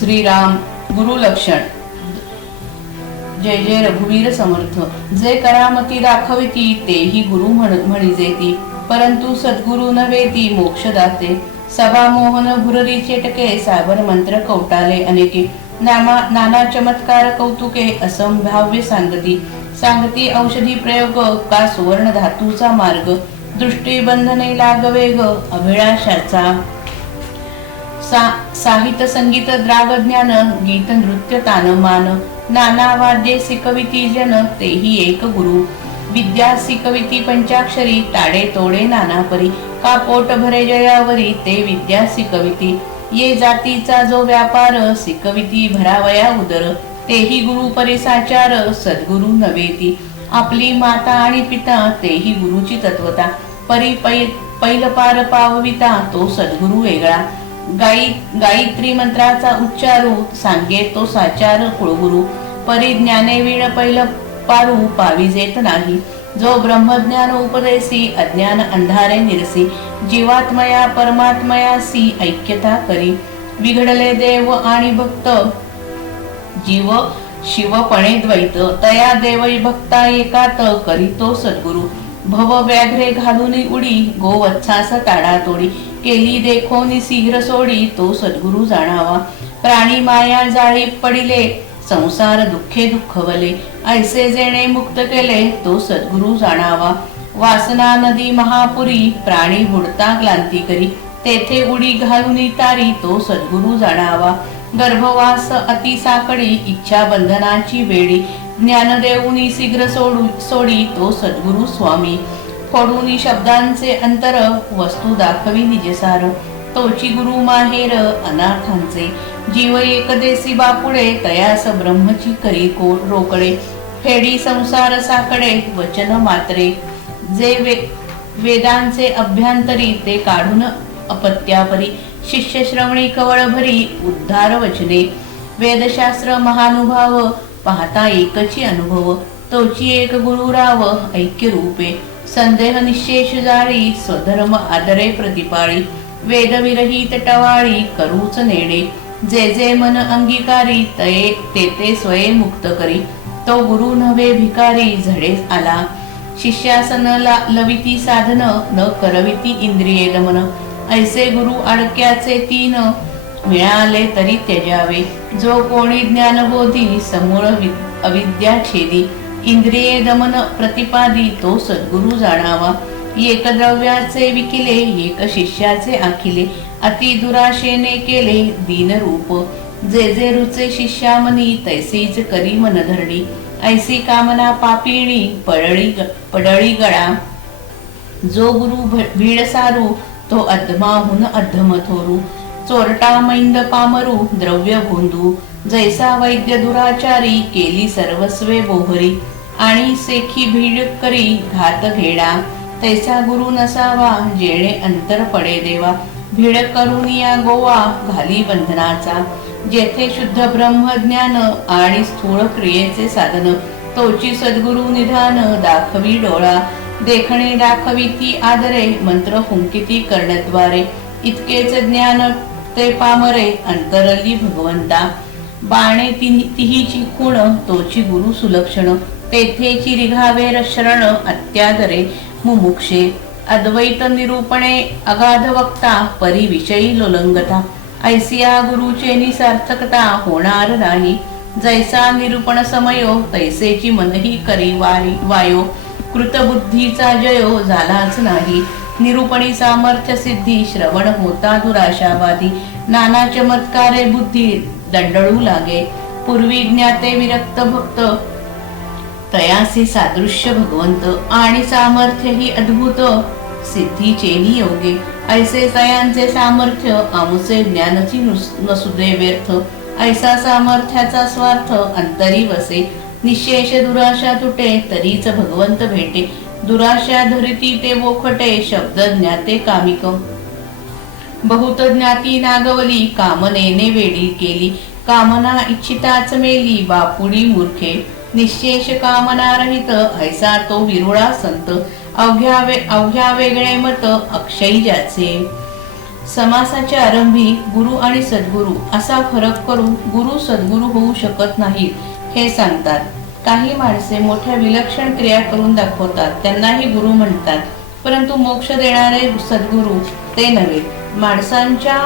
श्रीराम गुरुलक्षण। जय जय रघुवीर समर्थ। जे करामती दाखविती तेही गुरु म्हणिजेती, परंतु सद्गुरु नव्हेती मोक्षदाते। सभा मोहन भुररी चेटके, साबर मंत्र कौटाले अनेके। नाना चमत्कार कौतुके, असंभाव्य सांगती औषधी प्रयोग, का सुवर्ण धातूचा मार्ग। दृष्टी बंधने लागवेग, अभिलाषाचा साहित्य संगीत द्राग ज्ञान, गीत नृत्य तानमान। नाना वाद्ये शिकविती जन, तेही एक गुरु। विद्या शिकविती पंचाक्षरी, ताडे तोडे नाना परी। का पोट भरे जयावरी, ते विद्या शिकविती। ये जातीचा जो व्यापार, शिकविती भरावया उदर। तेही गुरु परिसाचार, सद्गुरु नव्हेती। आपली माता आणि पिता, तेही गुरुची तत्वता। पैल पार पावविता, तो सद्गुरु वेगळा। गायत्री मंत्राचा उच्चारू, सांगे तो साचार कुळगुरु। परिज्ञाने वीण पैल पारू, पाविजेत नाही। जो ब्रह्मज्ञान उपदेसी, अज्ञान अंधारे निरसी। जीवात्मया परमात्मयासी, ऐक्यता करी। बिघडले देव आणि भक्त, जीव शिवपणे द्वैत। तया देवई भक्ता एकात, करीतो सद्गुरु। भव व्याघ्रे घालून उडी, गोवत्सास ताडा तोडी। केली देखोनी शीघ्र सोडी, तो सद्गुरु जाणावा। प्राणी माया जाळी पडिले, संसार दुःखे दुःखवले। ऐसे जेणे मुक्त केले, तो सद्गुरु जाणावा। वासना नदी महापुरी, प्राणी बुडता क्लांती करी। तेथे उडी घालून तारी, तो सद्गुरु जाणावा। गर्भवास अति साकडी, इच्छा बंधनाची वेडी। ज्ञान देऊनी शीघ्र सोडी, तो सद्गुरु स्वामी। फोडूनी शब्दांचे अंतर, वस्तू दाखवी निजसार। तोची गुरु माहेर अनाथांचे। जीव एकदेसी बापुडे, तयास ब्रह्मची करी रोकडे। फेडी संसार साकडे, वचन मात्रे। जे वेदांचे अभ्यंतरी, ते काढून अपत्यापरी। शिष्य श्रवणी कवळ भरी, उद्धार वचने। वेदशास्त्र महानुभाव, पाहता एकची अनुभव। तोची एक गुरु राव, ऐक्य रूपे। संदेह निशेष जाळी, स्वधर्म आदरे प्रतिपाळी। वेद विरहित टवाळी, करूच नेणे। जे जे मन अंगीकारी, ते स्वये मुक्त करी। तो गुरु नव्हे भिकारी, झडे आला। शिष्यासन लविती साधन, न करविती इंद्रिये दमन। ऐसे गुरु अडक्याचे तीन, मिळाले तरी त्यजावे। जो कोणी ज्ञानबोधी, समूळ अविद्या छेदी। इंद्रिये दमन प्रतिपादी, तो सद्गुरु जाणावा। एक द्रव्याचे विकिले, एक शिष्याचे आखिले। अति दुराशेने केले दीन रूप। जे जे रुचे शिष्यामनी, तैसीच करी मन धरणी। ऐसी कामना पापिणी, पडळी गळा। जो गुरु भीड सारू, तो अधमाहून अधम थोरू। चोरटा मैंद पामरू, द्रव्य भोंदू। जैसा वैद्य दुराचारी, केली सर्वस्वे बोहरी। आणि सेखी भीड करी, घात घेडा। तैसा गुरु नसावा, जेणे अंतर पडे देवा। भीड करून या गोवा, घाली बंधनाचा। जेथे शुद्ध ब्रह्मज्ञान, आणि स्थूळ क्रियेचे साधन। तोची सद्गुरु निधान, दाखवी डोळा। देखणे दाखविती आदरे, मंत्र हुंकिती कर्णद्वारे। इतकेच ज्ञान ते पामरे, अंतरली भगवंता। बाणे तिहीची खूण, तोची गुरु सुलक्षण। तेथेची रिघावे शरण, अत्यादरे मुमुक्षे। अद्वैत निरूपणे अगाध वक्ता, परिविषयी लोलंगता। ऐसिया गुरुचे निसार्थकता, होणार नाही। जैसा निरूपण समयो, तैसेची मनही करी वायो। कृतबुद्धीचा जयो, झालाच नाही। निरूपणी सामर्थ्य सिद्धी, श्रवण होता दुराशावादी। नाना चमत्कारे बुद्धी, दंडळू लागे। पूर्वी ज्ञाते विरक्त भक्त, तयासी सादृश्य भगवंत। आणि सामर्थ्य ही अद्भुत, सिद्धीचे नियोगे। ऐसे तयांचे सामर्थ्य, आमुचे ज्ञानची नसुदे व्यर्थ। ऐसा सामर्थ्याचा स्वार्थ, अंतरी वसे। निशेष दुराशा तुटे, तरीच भगवंत भेटे। दुराशा धरिती ते बोखटे, शब्द ज्ञाते कामिक। बहुत ज्ञाती नागवली, कामनेने वेडी केली। कामना इच्छिताच मेली, बापुडी मूर्खे। निशेष कामना रहित, ऐसा तो विरुळा संत। अवघ्या वेगळे मत, अक्षयी ज्याचे। समासाच्या आरंभी गुरु आणि सद्गुरू असा फरक करून गुरु सद्गुरू होऊ शकत नाहीत हे सांगतात. काही माणसे मोठ्या विलक्षण क्रिया करून दाखवतात, त्यांनाही गुरु म्हणतात, परंतु मोक्ष देणारे सद्गुरू ते नव्हे. माणसांच्या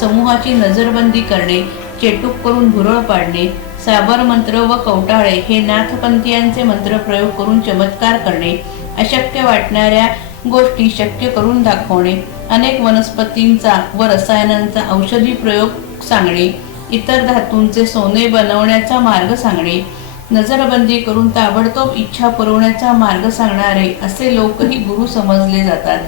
समूहाची नजरबंदी करणे, चेटूक करून भुरळ पाडणे, साबर मंत्र व कवटाळे हे नाथपंथीयांचे मंत्र प्रयोग करून चमत्कार करणे, अशक्य वाटणाऱ्या गोष्टी शक्य करून दाखवणे, अनेक वनस्पतींचा व रसायनांचा औषधी प्रयोग सांगणे, इतर धातूंचे सोने बनवण्याचा मार्ग सांगणे, नजरबंदी करून ताबडतोब इच्छा पुरवण्याचा मार्ग सांगणारे असे लोकही गुरु समजले जातात.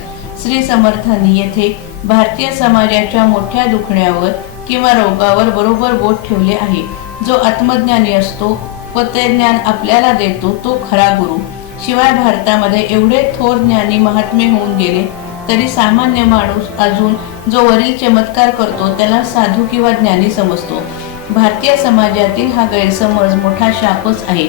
श्री समर्थांनी येथे भारतीय समाजाच्या मोठ्या दुखण्यावर किंवा रोगावर बरोबर बोट ठेवले आहे. जो आत्मज्ञानी असतो व ते ज्ञान आपल्याला देतो तो खरा गुरु. शिवाय भारतामध्ये एवढे थोर ज्ञानी महात्मे होऊन गेले तरी सामान्य माणूस अजून जो वरील चमत्कार करतो त्याला साधू किंवा ज्ञानी समजतो. भारतीय समाजातील हा गैरसमज मोठा शापच आहे.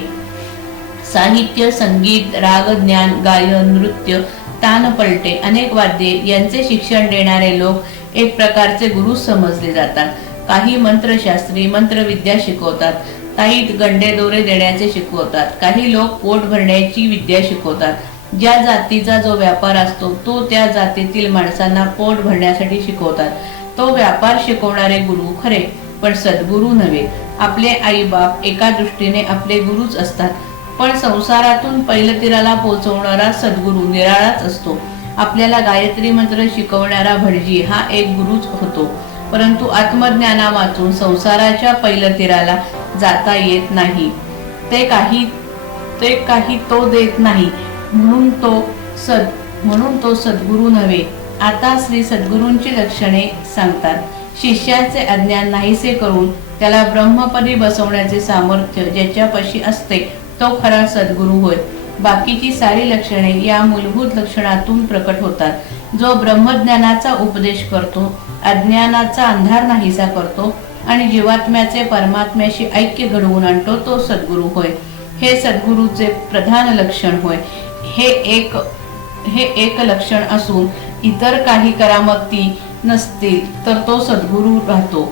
साहित्य, संगीत, राग, ज्ञान, गायन, नृत्य, तानपलटे, अनेक वाद्ये यांचे शिक्षण देणारे लोक एक प्रकारचे गुरु समजले जातात. काही मंत्रशास्त्री मंत्रविद्या शिकवतात, काही गंडे दोरे देण्याचे शिकवतात, काही लोक पोट भरण्याची विद्या शिकवतात. ज्या जातीचा जो व्यापार असतो तो त्या जातीतील माणसांना पोट भरण्यासाठी शिकवतात. तो व्यापार शिकवणारे गुरु खरे, पण सद्गुरू नव्हे. आपले आई बाप एका दृष्टीने आपले गुरुच असतात, पण संसारातून पैलतीराला पोहोचवणारा सद्गुरू निराळाच असतो. आपल्याला गायत्री मंत्र शिकवणारा भटजी हा एक गुरुच होतो, परंतु आत्मज्ञाना वाचून संसाराच्या पैलतीराला जाता येत नाही. ते काही तो देत नाही, म्हणून तो सद्गुरू नव्हे. आता श्री सद्गुरूंची लक्षणे सांगतात. शिष्याचे अज्ञान नाहीसे करून त्याला ब्रह्मपदी बसवण्याचे सामर्थ्य ज्याच्यापाशी असते तो खरा सद्गुरू होय. बाकीची सारी लक्षणे या मूलभूत लक्षणातून प्रकट होतात. जो ब्रह्मज्ञानाचा उपदेश करतो, अज्ञानाचा अंधार नाहीसा करतो आणि जीवात्म्याचे परमात्म्याशी ऐक्य घडवून आणतो तो सद्गुरू होय. हे सद्गुरूचे प्रधान लक्षण होय. हे एक लक्षण असून इतर काही करामती नसतील तर तो सद्गुरू राहतो.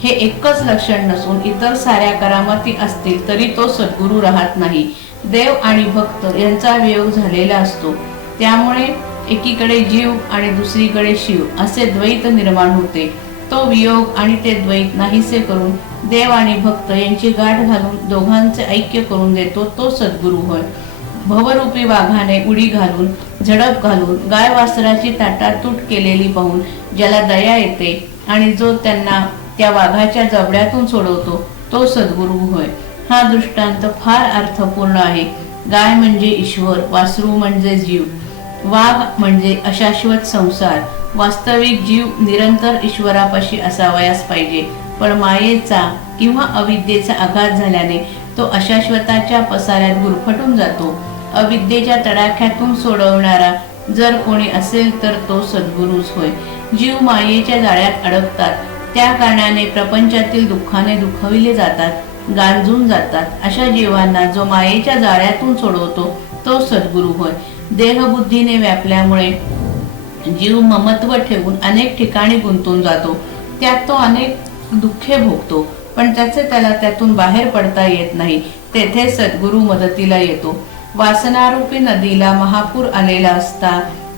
हे एकच लक्षण नसून इतर साऱ्या करामती असतील तरी तो सद्गुरू राहत नाही. देव आणि भक्त यांचा वियोग झालेला असतो, त्यामुळे एकीकडे जीव आणि दुसरीकडे शिव असे द्वैत निर्माण होते. तो वियोग आणि ते द्वैत नाहीसे करून देव आणि भक्त यांची गाठ घालून दोघांचे ऐक्य करून देतो तो सद्गुरू होय. भवरूपी वाघाने उडी घालून झडप घालून गाय वासराची ताटातूट केलेली पाहून ज्याला दया येते आणि जो त्यांना त्या वाघाच्या जबड्यातून सोडवतो तो सद्गुरू होय. हा दृष्टांत फार अर्थपूर्ण आहे. गाय म्हणजे ईश्वर, वासरू म्हणजे जीव, वाघ म्हणजे अशाश्वत संसार. वास्तविक जीव निरंतर ईश्वरापाशी असावयास पाहिजे, पण मायेचा किंवा अविद्येचा आघात झाल्याने तो अशाश्वताच्या पसाऱ्यात गुरफटून जातो. अविद्येच्या तडाख्यातून सोडवणारा जर कोणी असेल तर तो सद्गुरूच होय. जीव मायेच्या जाळ्यात अडकतात, त्या कारणाने प्रपंचातील दुःखाने दुखविले जातात, गांजून जातात. अशा जीवांना जो मायेच्या जाळ्यातून सोडवतो तो सद्गुरू होय. देहबुद्धीने व्यापल्यामुळे जीव ममत्व ठेवून अनेक ठिकाणी गुंतून जातो, त्यात तो अनेक दुःखे भोगतो, पण त्याला त्यातून बाहेर पडता येत नाही. तेथे सद्गुरू मदतीला येतो. वासनारूपी नदीला महापूर आलेला असता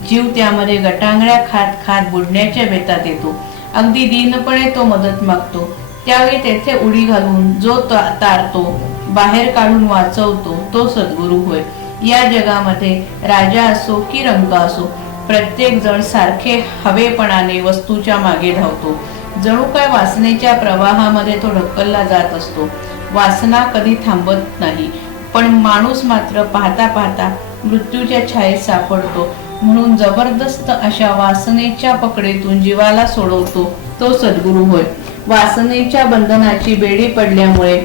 जीव त्यामध्ये गटांगळ्या खात खात बुडण्याच्या बेतात येतो. अगदी दीनपणे तो मदत मागतो. त्यावेळी तेथे उडी घालून जो तारतो, बाहेर काढून वाचवतो तो सद्गुरू होय. या जगामध्ये राजा असो की रंक असो, प्रत्येक जण सारखे हवेपणाने वस्तूच्या मागे धावतो. जणू काय वासनेच्या प्रवाहामध्ये तो ढकलला जात असतो. वासना कधी थांबत नाही, पण माणूस मात्र पाहता पाहता मृत्यूच्या छायेत सापडतो. म्हणून जबरदस्त अशा वासनेच्या पकडीतून जीवाला सोडवतो तो सद्गुरू होय. वासनेच्या बंधनाची बेडी पडल्यामुळे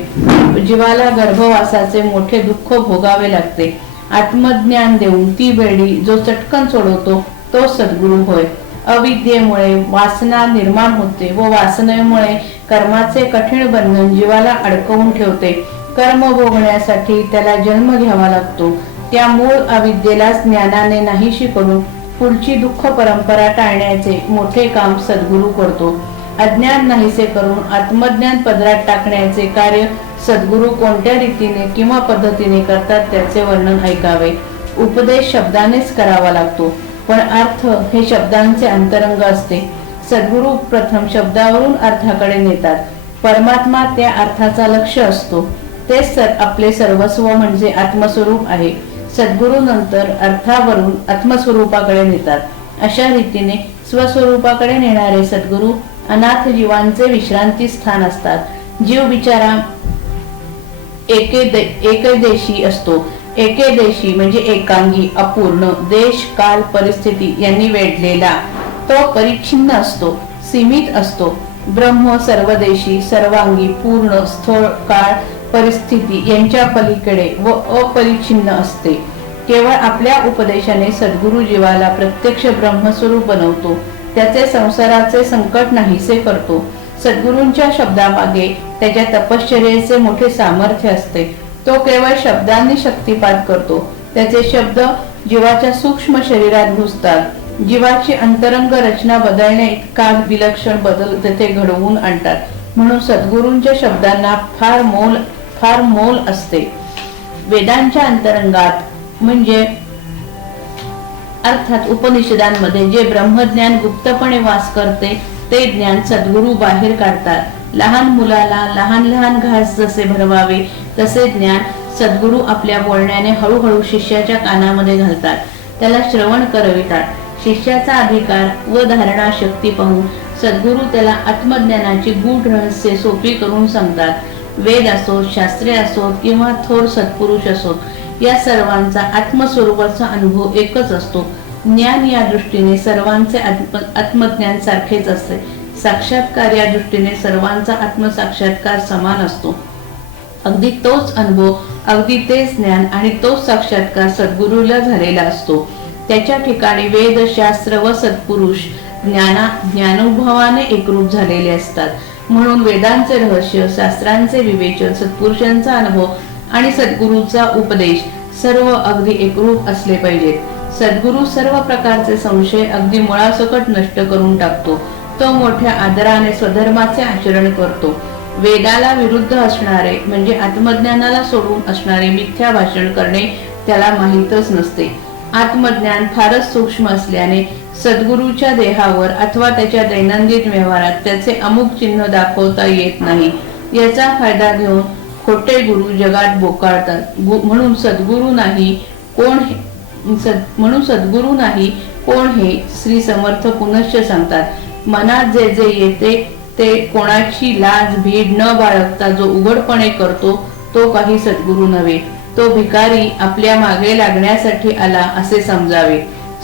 जीवाला गर्भवासाचे मोठे दुःख भोगावे लागते. आत्मज्ञान देऊन ती बेडी जो चटकन सोडवतो तो सद्गुरू होय. अविद्येमुळे वासना निर्माण होते व वासनेमुळे कर्माचे कठीण बंधन जीवाला अडकवून ठेवते. कर्म भोगण्यासाठी त्याला जन्म घ्यावा लागतो. त्या मूळ अविद्येला ज्ञानाने नाहीशी करून पुढची दुःख परंपरा टाळण्याचे मोठे काम सद्गुरू करतो. अज्ञान नाहीसे करून आत्मज्ञान पदरात टाकण्याचे कार्य सद्गुरू कोणत्या रीतीने किंवा पद्धतीने करतात त्याचे वर्णन ऐकावे. उपदेश शब्दानेच करावा लागतो, पण अर्थ हे शब्दांचे अंतरंग असते. सद्गुरू प्रथम शब्दावरून अर्थाकडे नेतात. परमात्मा त्या अर्थाचा लक्ष्य असतो. तेच आपले सर्वस्व म्हणजे आत्मस्वरूप आहे. सद्गुरू नंतर अर्थावरून आत्मस्वरूपाकडे नेतात. अशा रीतीने स्वस्वरूपाकडे नेणारे सद्गुरू अनाथ जीवांचे विश्रांती स्थान असतात. जीव बिचारा एकदेशी असतो. एकेदेशी म्हणजे एकांगी, अपूर्ण, देश काल परिस्थिती यांनी वेढलेला. तो परिच्छिन्न असतो, सीमित असतो. ब्रह्म सर्वदेशी, सर्वांगी, पूर्ण, स्थळ, काळ, परिस्थिती यांच्या पलीकडे व अपरिच्छिन्न असते. केवळ आपल्या उपदेशाने सद्गुरू जीवाला प्रत्यक्ष ब्रह्मस्वरूप बनवतो. त्याचे संसाराचे संकट नाहीसे करतो. सद्गुरूंच्या शब्दामागे त्याच्या तपश्चर्येचे मोठे सामर्थ्य असते. तो केवळ शब्दांनी शक्तिपात करतो. त्याचे शब्द जीवाच्या सूक्ष्म शरीरात घुसतात. जीवाची अंतरंग रचना बदलणे इतका विलक्षण बदल तेथे घडवून आणतात. म्हणून सद्गुरूंच्या शब्दांना फार मोल असते. वेदांच्या अंतरंगात म्हणजे अर्थात उपनिषदांमध्ये जे ब्रह्मज्ञान गुप्तपणे वास करते ते ज्ञान सद्गुरू बाहेर काढतात. लहान मुलाला लहान लहान घास जसे भरवावे तसे ज्ञान सद्गुरू आपल्या बोलण्याने हळूहळू शिष्याच्या कानामध्ये घालतात. त्याला श्रवण करवितात. शिष्याचा अधिकार व धारणा शक्ती पाहून सद्गुरू त्याला आत्मज्ञानाची गूढ रहस्ये सोपी करून सांगतात. वेद असोत, शास्त्रे असोत किंवा थोर सत्पुरुष असोत, या सर्वांचा आत्मस्वरूपाचा अनुभव एकच असतो. ज्ञान या दृष्टीने सर्वांचे आत्मज्ञान सारखेच असते. साक्षात्कार या दृष्टीने सर्वांचा आत्मसाक्षात्कार समान असतो. अगदी तोच अनुभव, अगदी तेच ज्ञान आणि तोच साक्षात्कार सद्गुरूला झालेला असतो. त्याच्या ठिकाणी वेद, शास्त्र व सत्पुरुष ज्ञानुभवाने एकरूप झालेले असतात. म्हणून वेदांचे रहस्य, शास्त्रांचे विवेचन, सत्पुरुषांचा अनुभव आणि सद्गुरूचा उपदेश सर्व अगदी एकरूप असले पाहिजेत. सद्गुरू सर्व प्रकारचे संशय अगदी मुळासकट नष्ट करून टाकतो. तो मोठ्या आदराने स्वधर्माचे आचरण करतो. वेदाला विरुद्ध असणारे म्हणजे आत्मज्ञानाला सोडून असणारे मिथ्या भाषण करणे त्याला माहीतच नसते. आत्मज्ञान फारच सूक्ष्म असल्याने सद्गुरूच्या देहावर अथवा त्याच्या दैनंदिन व्यवहारात त्याचे अमुक चिन्ह दाखवता येत नाही. याचा फायदा घेऊन खोटे गुरु जगात बोकाळतात. म्हणून सद्गुरू नाही कोण हे श्री समर्थ पुनश्च सांगतात. मनात जे जे येते ते कोणाची लाज भीड न बाळगता जो उघडपणे करतो तो काही सद्गुरू नव्हे. तो भिकारी आपल्या मागे लागण्यासाठी आला असे समजावे.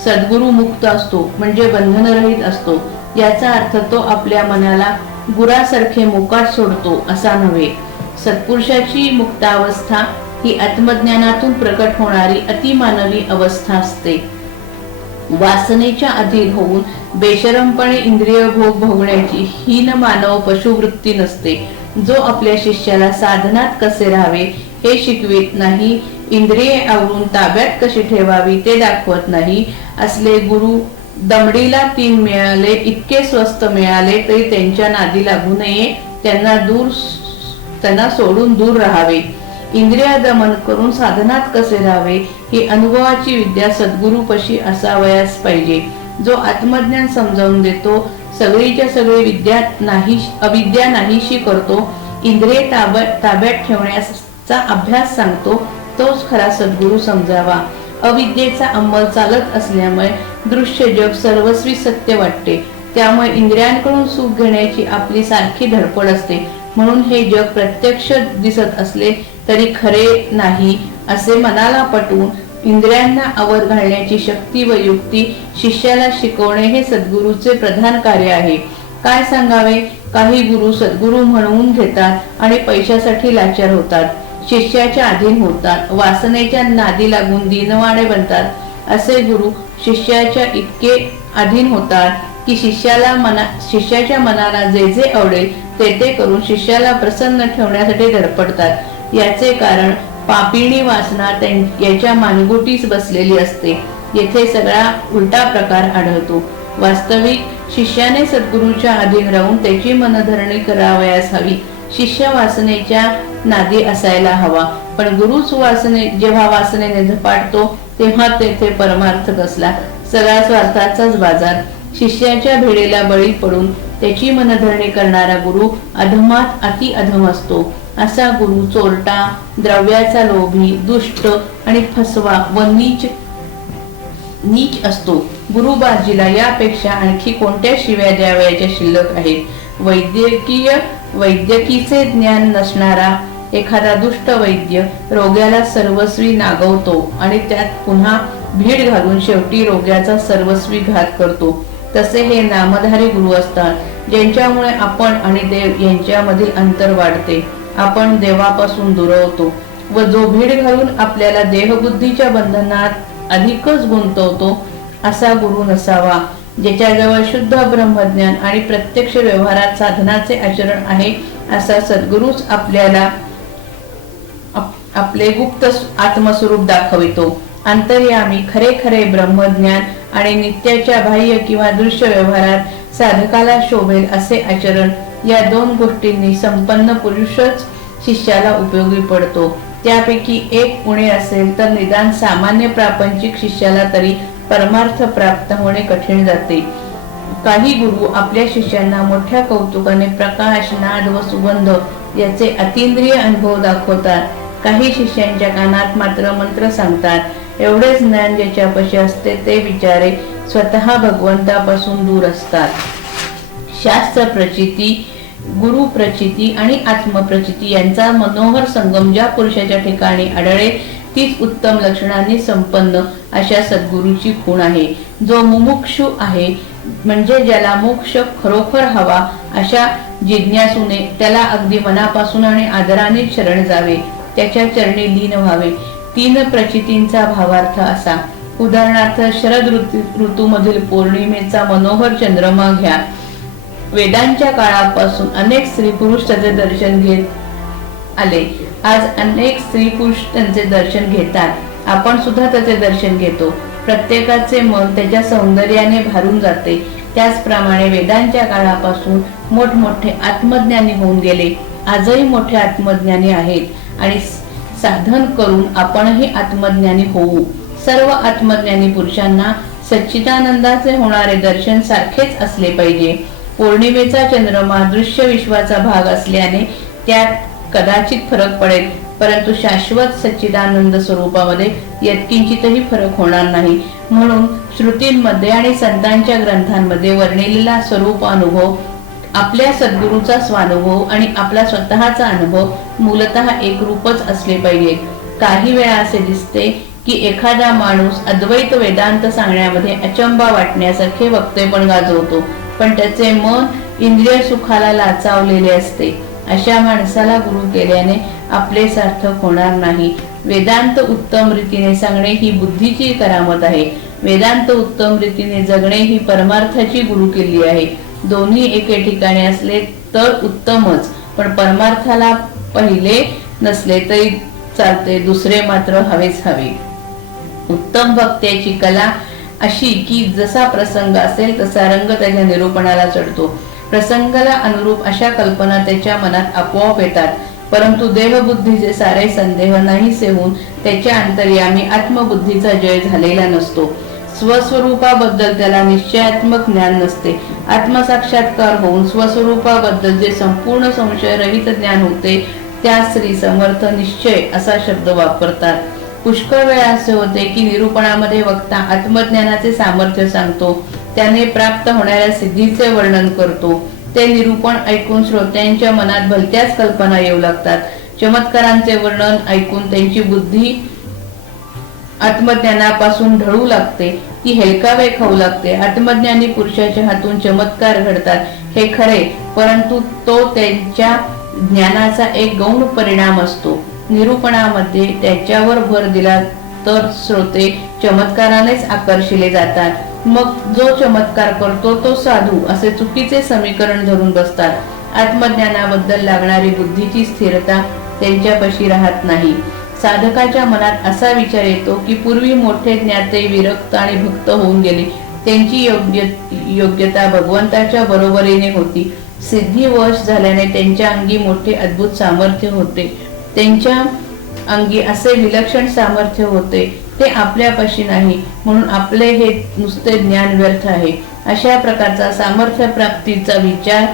सद्गुरू मुक्त असतो म्हणजे बंधनरहित असतो. याचा अर्थ तो आपल्या मनाला गुरासारखे मोकाट सोडतो असा नव्हे. सत्पुरुषाची मुक्तावस्था ही आत्मज्ञानातून प्रकट होणारी अतिमानवी अवस्था असते. वासनेच्या अधीन होऊन बेशरमपणे इंद्रिय भोग भोगण्याची हीन मानव पशुवृत्ती नसते. जो आपल्या शिष्याला साधनात कसे राहावे हे शिकवित नाही, इंद्रिये आवरून ताब्यात कशी ठेवावी ते दाखवत नाही, असले गुरु दमडीला 3 मिळाले इतके स्वस्त मिळाले तरी त्यांच्या नादी लागू नये. त्यांना सोडून दूर राहावे. इंद्रिय दमन करून साधनात कसे राहावे ही अनुभवाची विद्या सद्गुरूपाशी असावयास पाहिजे. जो आत्मज्ञान समजावून देतो, सगळीच्या सगळी अविद्या नाहीशी करतो, इंद्रिय ताब्यात ठेवण्याचा अभ्यास सांगतो, तोच खरा सद्गुरू समजावा. अविद्येचा अंमल चालत असल्यामुळे दृश्य जग सर्वस्वी सत्य वाटते. त्यामुळे इंद्रियांकडून सुख घेण्याची आपली सारखी धडपड असते. म्हणून हे जग प्रत्यक्ष दिसत असले तरी खरे नाही असे मनाला पटवून इंद्रियांना आवर घालण्याची शक्ती व युक्ती शिष्याला शिकवणे हे सद्गुरूचे प्रधान कार्य आहे. काय सांगावे, काही गुरु सद्गुरू म्हणवून घेतात आणि पैशासाठी लाचार होतात, शिष्याच्या अधीन होतात, वासनेच्या नादी लागून दीनवाणे बनतात. असे गुरु शिष्याच्या इतके अधीन होतात की शिष्याच्या मनाला जे जे आवडेल ते करून शिष्याला प्रसन्न ठेवण्यासाठी धडपडतात. याचे कारण पापिणी वासना याच्या मानगुटीस बसलेली असते. येथे सगळा उलटा प्रकार आढळतो. वास्तविक शिष्याने सद्गुरूच्या अधीन राहून त्याची मनधरणी करावयास हवी. शिष्य वासनेच्या नादी असायला हवा, पण गुरुच जेव्हा वासनेने झपाटतो तेव्हा तेथे परमार्थ कसला, सगळा स्वार्थाचाच बाजार. शिष्याच्या भेडेला बळी पडून त्याची मनधरणी करणारा गुरु अधमात अति अधम असतो. असा गुरु चोरटा, द्रव्याचा लोभी, दुष्ट आणि फसवा व नीच असतो. गुरुबाजीला यापेक्षा आणखी कोणत्या शिव्या द्यावयाच्या शिल्लक आहेत. वैद्यकीचे ज्ञान नसणारा एखादा दुष्ट वैद्य रोग्याला सर्वस्वी नागवतो आणि त्यात पुन्हा भीड घालून शेवटी रोग्याचा सर्वस्वी घात करतो. तसे हे नामधारी गुरु असतात, ज्यांच्यामुळे आपण आणि देव यांच्यामधील अंतर वाढते. आपण देवापासून दुरावतो व जो भीड घालून आपल्याला देहबुद्धीच्या बंधनात अधिकच गुंतवतो असा गुरु नसावा. ज्याच्याजवळ शुद्ध ब्रह्मज्ञान आणि प्रत्यक्ष व्यवहारात साधनाचे आचरण आहे असा सद्गुरूच आपल्याला आपले गुप्त आत्मस्वरूप दाखवितो. अंतर्यामी खरे खरे ब्रह्मज्ञान आणि नित्याच्या बाह्य किंवा दृश्य व्यवहारात साधकाला शोभेल असे आचरण, या दोन गोष्टींनी संपन्न पुरुषच शिष्याला उपयोगी पडतो. त्यापैकी एक उणे असेल तर निदान सामान्य प्रापंचिक शिष्याला तरी परमार्थ प्राप्त होणे कठीण जाते. काही गुरु आपल्या शिष्यांना मोठ्या कौतुकाने प्रकाश, नाद व सुगंध याचे अतींद्रिय अनुभव दाखवतात. काही शिष्यांच्या कानात मात्र मंत्र सांगतात. एवढेच ज्ञान ज्याच्यापाशी असते ते बिचारे स्वतः भगवंतापासून दूर असतात. शास्त्र प्रचिती, गुरु प्रचिती आणि आत्मप्रचिती यांचा मनोहर संगम ज्या पुरुषाच्या ठिकाणी आढळेल तीच उत्तम लक्षणांनी संपन्न अशा सद्गुरूची खूण आहे. जो मुमुक्षु आहे म्हणजे ज्याला मोक्ष खरोखर हवा अशा जिज्ञासूने त्याला अगदी मनापासून आणि आदराने शरण जावे, त्याच्या चरणी लीन व्हावे. तीन प्रचितींचा भावार्थ असा. उदाहरणार्थ शरद ऋतूमधील पौर्णिमेचा मनोहर चंद्रमा घ्या. वेदांच्या काळापासून अनेक स्त्री पुरुष त्याचे दर्शन घेत आले. आज अनेक स्त्री पुरुष त्यांचे दर्शन घेतात. आपण सुद्धा त्याचे दर्शन घेतो. प्रत्येकाचे मन त्याच्या सौंदर्याने भारून जाते. त्याचप्रमाणे वेदांच्या काळापासून मोठमोठे आत्मज्ञानी होऊन गेले. आजही मोठे आत्मज्ञानी आहेत आणि साधन करून आपणही आत्मज्ञानी होऊ. सर्व आत्मज्ञानी पुरुषांना सच्चिदानंदाचे होणारे दर्शन सारखेच असले पाहिजे. पौर्णिमेचा चंद्रमा दृश्य विश्वाचा भाग असल्याने त्यात कदाचित फरक पडेल, परंतु शाश्वत सच्चिदानंद स्वरूपामध्ये यत्किंचितही फरक होणार नाही. म्हणून श्रुतींमध्ये आणि संतांच्या ग्रंथांमध्ये वर्णिलेला स्वरूप अनुभव, आपल्या सद्गुरूचा स्वानुभव आणि आपला स्वतःचा अनुभव मूलतः एकरूपच असले पाहिजे. काही वेळा असे दिसते की एखादा माणूस अद्वैत वेदांत सांगण्यामध्ये अचंबा वाटण्यासारखे वक्तेपण गाजवतो, पण त्याचे मन इंद्रिय सुखाला लाचावलेले असते. अशा माणसाला गुरु केल्याने आपले सार्थक होणार नाही. वेदांत उत्तम रीतीने सांगणे ही बुद्धीची करामत आहे. वेदांत उत्तम रीतीने जगणे ही परमार्थाची गुरु केली आहे. दोन्ही एके ठिकाणी असले तर उत्तमच, पण परमार्थाला पहिले नसले तरी चालते, दुसरे मात्र हवेच हवे. उत्तम भक्त्याची कला अशी की जसा प्रसंग असेल तसा रंग त्याच्या निरूपणाला चढतो. प्रसंगाला अनुरूप अशा कल्पना त्याच्या मनात आपोआप येतात, परंतु देहबुद्धीचे सारे संदेह नाहीसे होऊन त्याच्या अंतर्यामी आत्मबुद्धीचा जय झालेला नसतो. स्वस्वरूपाबद्दल त्याला निश्चयात्मक ज्ञान नसते. आत्मसाक्षात्कार होऊन स्वस्वरूपाबद्दल जे संपूर्ण संशयरहित ज्ञान होते त्या श्री समर्थ निश्चय असा शब्द वापरतात. पुष्कळ वेळा असे होते की निरूपणामध्ये वक्ता आत्मज्ञानाचे सामर्थ्य सांगतो, त्याने प्राप्त होणाऱ्या सिद्धीचे वर्णन करतो. ते निरूपण ऐकून श्रोत्यांच्या मनात भलत्याच कल्पना येऊ लागतात. चमत्कारांचे वर्णन ऐकून त्यांची बुद्धी आत्मज्ञानापासून ढळू लागते, ती हेलकावे खाऊ लागते. आत्मज्ञानी पुरुषाच्या हातून चमत्कार घडतात हे खरे, परंतु तो त्यांच्या ज्ञानाचा एक गौण परिणाम असतो. निरूपणामध्ये त्याच्यावर भर दिला तर श्रोते चमत्कारानेच आकर्षिले जातात. मग जो चमत्कार करतो तो साधू असे चुकीचे समीकरण धरून बसतात. आत्मज्ञानाबद्दल लागणारी बुद्धीची स्थिरता त्यांच्यापाशी राहत नाही. साधकाच्या मनात असा विचार येतो की पूर्वी मोठे ज्ञाते विरक्त आणि भक्त होऊन गेले, त्यांची योग्यता भगवंताच्या बरोबरीने होती. सिद्धिवश झाल्याने त्यांच्या अंगी मोठे अद्भुत सामर्थ्य होते. त्यांच्या अंगी असे विलक्षण सामर्थ्य होते ते आपल्यापाशी नाही, म्हणून आपले हे नुसते ज्ञान व्यर्थ आहे. अशा प्रकारचा सामर्थ्य प्राप्तीचा विचार,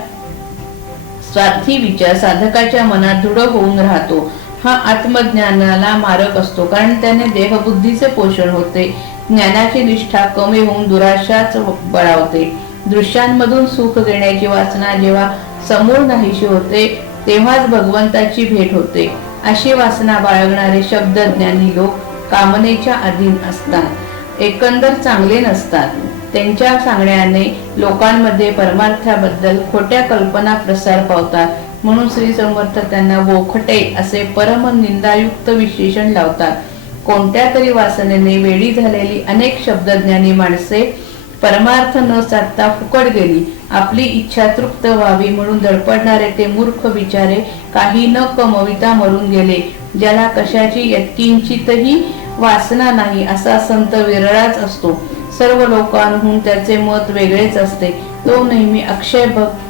स्वार्थी विचार साधकाच्या मनात दृढ होऊन राहतो. हा आत्मज्ञानाला मारक असतो, कारण त्याने देहबुद्धीचे पोषण होते. ज्ञानाची निष्ठा कमी होऊन दुराशाच बळावते. दृश्यांमधून सुख घेण्याची वासना जेव्हा समूळ नाहीशी होते, तेव्हाच भगवंताची भेट होते. अशी वासना बाळगणारे शब्दज्ञानी लोक कामनेच्या अधीन असतात, एकंदर चांगले नसतात. त्यांच्या सांगण्याने लोकांमध्ये परमार्थाबद्दल खोट्या कल्पना प्रसार पावतात. म्हणून श्री समर्थ त्यांना बोखटे असे परम निंदायुक्त विशेषण लावतात. कोणत्या तरी वासनेने वेडी झालेली अनेक शब्दज्ञानी माणसे परमार्थ न साधता फुकट गेली. आपली इच्छा तृप्त व्हावी म्हणून धडपडणारे ते मूर्ख बिचारे काही न कमविता मरून गेले. ज्याला कशाची यत्किंचितही वासना नाही असा संत विरळाच असतो. सर्व लोकांहून त्याचे मत वेगळेच असते. तो नेहमी अक्षय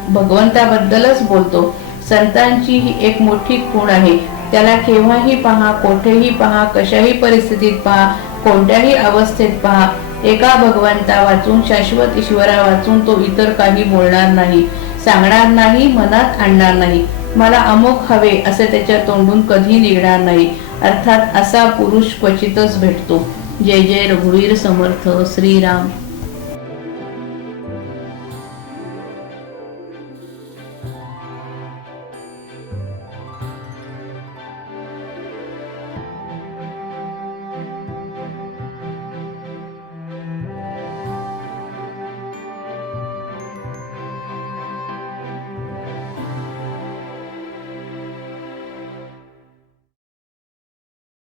भगवंताबद्दलच बोलतो. संतांची ही एक मोठी खूण आहे. त्याला केव्हाही पहा, कोठेही पहा, कशाही परिस्थितीत पहा, कोणत्याही अवस्थेत पहा, एका भगवंता वाचून, शाश्वत ईश्वरा वाचून तो इतर काही बोलणार नाही, सांगणार नाही, मनात आणणार नाही. मला अमुक हवे असे त्याच्या तोंडून कधी निघणार नाही. अर्थात असा पुरुष क्वचितच भेटतो. जय जय रघुवीर समर्थ. श्रीराम.